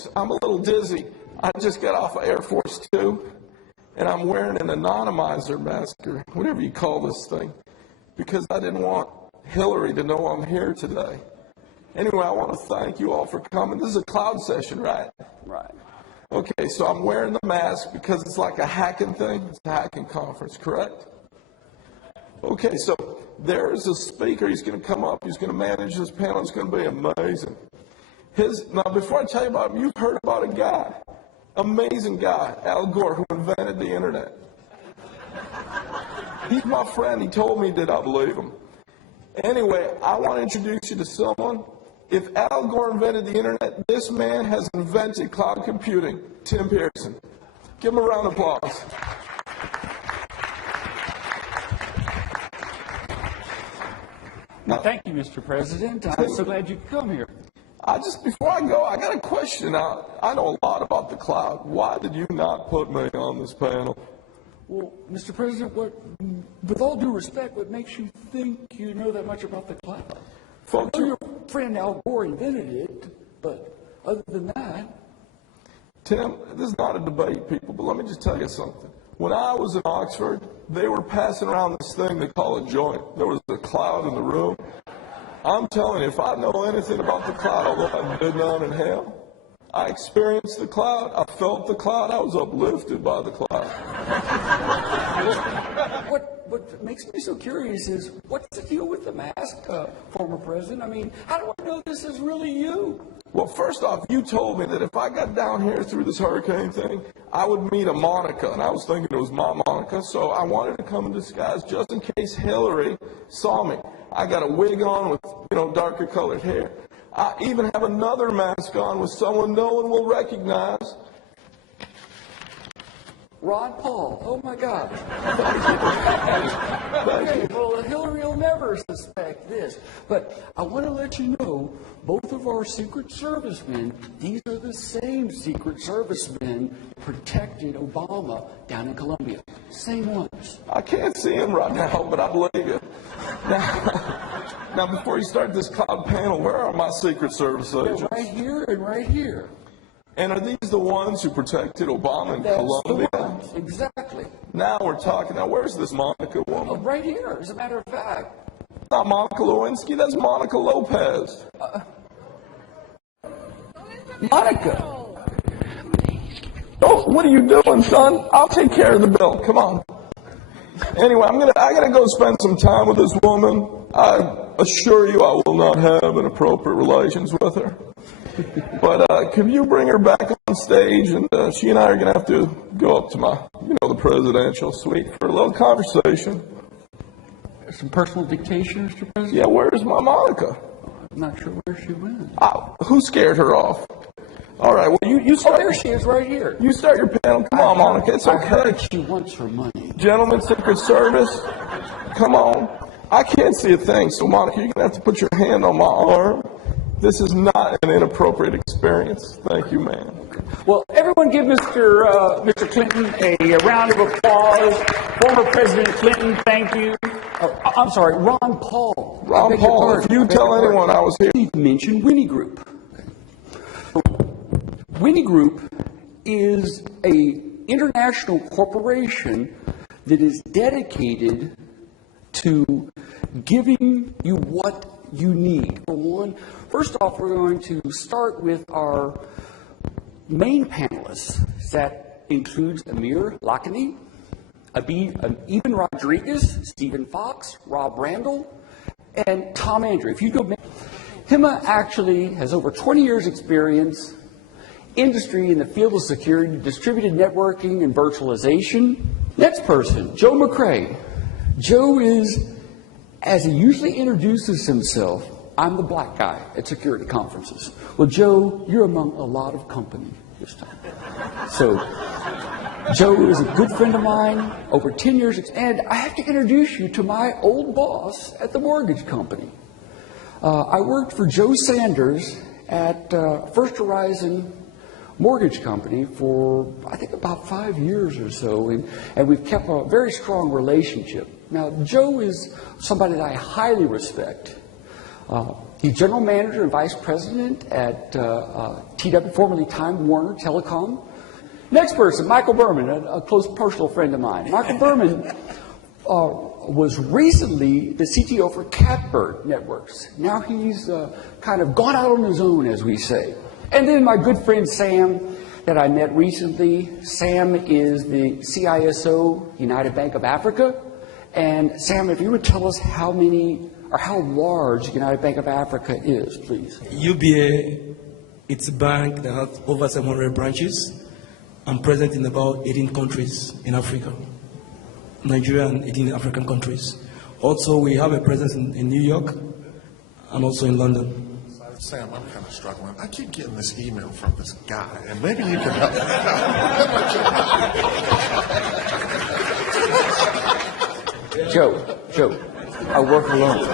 folks, I'm a little dizzy. I just got off of Air Force Two, and I'm wearing an anonymizer mask, or whatever you call this thing, because I didn't want Hillary to know I'm here today. Anyway, I want to thank you all for coming. This is a cloud session, right? Right. Okay, so I'm wearing the mask because it's like a hacking thing. It's a hacking conference, correct? Okay, so there is a speaker. He's going to come up. He's going to manage this panel. It's going to be amazing. Now, before I tell you about him, you've heard about a guy, amazing guy, Al Gore, who invented the internet. He's my friend. He told me, did I believe him? Anyway, I want to introduce you to someone. If Al Gore invented the internet, this man has invented cloud computing, Tim Pierson. Give him a round of applause. Now, thank you, Mr. President. I'm so glad you could come here. Before I go, I got a question. I know a lot about the cloud. Why did you not put me on this panel? Well, Mr. President, with all due respect, what makes you think you know that much about the cloud? Folks, I know your friend Al Gore invented it, but other than that... Tim, this is not a debate, people, but let me just tell you something. When I was in Oxford, they were passing around this thing they call a joint. There was a cloud in the room. I'm telling you, if I know anything about the cloud, although I've been down in hell, I experienced the cloud, I felt the cloud, I was uplifted by the cloud. What makes me so curious is, what's the deal with the mask, former president? I mean, how do I know this is really you? Well, first off, you told me that if I got down here through this hurricane thing, I would meet a Monica, and I was thinking it was my Monica, so I wanted to come in disguise just in case Hillary saw me. I got a wig on with, darker colored hair. I even have another mask on with someone no one will recognize. Ron Paul. Oh, my gosh. Okay, well, Hillary will never suspect this. But I want to let you know, both of our Secret Servicemen, these are the same Secret Servicemen protected Obama down in Colombia. Same ones. I can't see him right now, but I believe you. Now, before you start this cloud panel, where are my Secret Service agents? Right here and right here. And are these the ones who protected Obama in Colombia? The ones. Exactly. Now we're talking. Now, where's this Monica woman? Oh, right here, as a matter of fact. Not Monica Lewinsky, that's Monica Lopez. Monica! Oh, what are you doing, son? I'll take care of the bill. Come on. Anyway, I gotta go spend some time with this woman. I assure you I will not have inappropriate relations with her. But can you bring her back on stage, and she and I are going to have to go up to the presidential suite for a little conversation. Some personal dictation, Mr. President? Yeah, where's my Monica? I'm not sure where she went. Who scared her off? All right, well, you start. Oh, there she is, right here. You start your panel. Come on, Monica, it's okay. I heard she wants her money. Gentlemen, Secret Service, come on. I can't see a thing, so Monica, you're going to have to put your hand on my arm. This is not an inappropriate experience. Thank you, ma'am. Well, everyone give Mr. Clinton a round of applause. Former President Clinton, thank you. I'm sorry, Ron Paul. Ron Paul, if you tell anyone I was here. You mentioned Winnie Group. Winnie Group is an international corporation that is dedicated to giving you what you need. For one, first off, we're going to start with our main panelists. That includes Amir Lakhani, Eben Rodriguez, Stephen Fox, Rob Randall, and Tom Andrew. If you go, Hima actually has over 20 years experience, industry in the field of security, distributed networking, and virtualization. Next person, Joe McCrae. Joe is, as he usually introduces himself, I'm the black guy at security conferences. Well, Joe, you're among a lot of company this time. So, Joe is a good friend of mine, over 10 years, and I have to introduce you to my old boss at the mortgage company. I worked for Joe Sanders at First Horizon Mortgage Company for, I think, about 5 years or so, and we've kept a very strong relationship. Now, Joe is somebody that I highly respect. He's general manager and vice president at TW, formerly Time Warner Telecom. Next person, Michael Berman, a close personal friend of mine. Michael Berman was recently the CTO for Catbird Networks. Now he's kind of gone out on his own, as we say. And then my good friend Sam, that I met recently. Sam is the CISO, United Bank of Africa. And Sam, if you would tell us how many or how large United Bank of Africa is, please. UBA, it's a bank that has over 700 branches and present in about 18 countries in Africa, Nigeria and 18 African countries. Also, we have a presence in New York and also in London. Sam, I'm kind of struggling. I keep getting this email from this guy, and maybe you can help me. Joe, I work alone.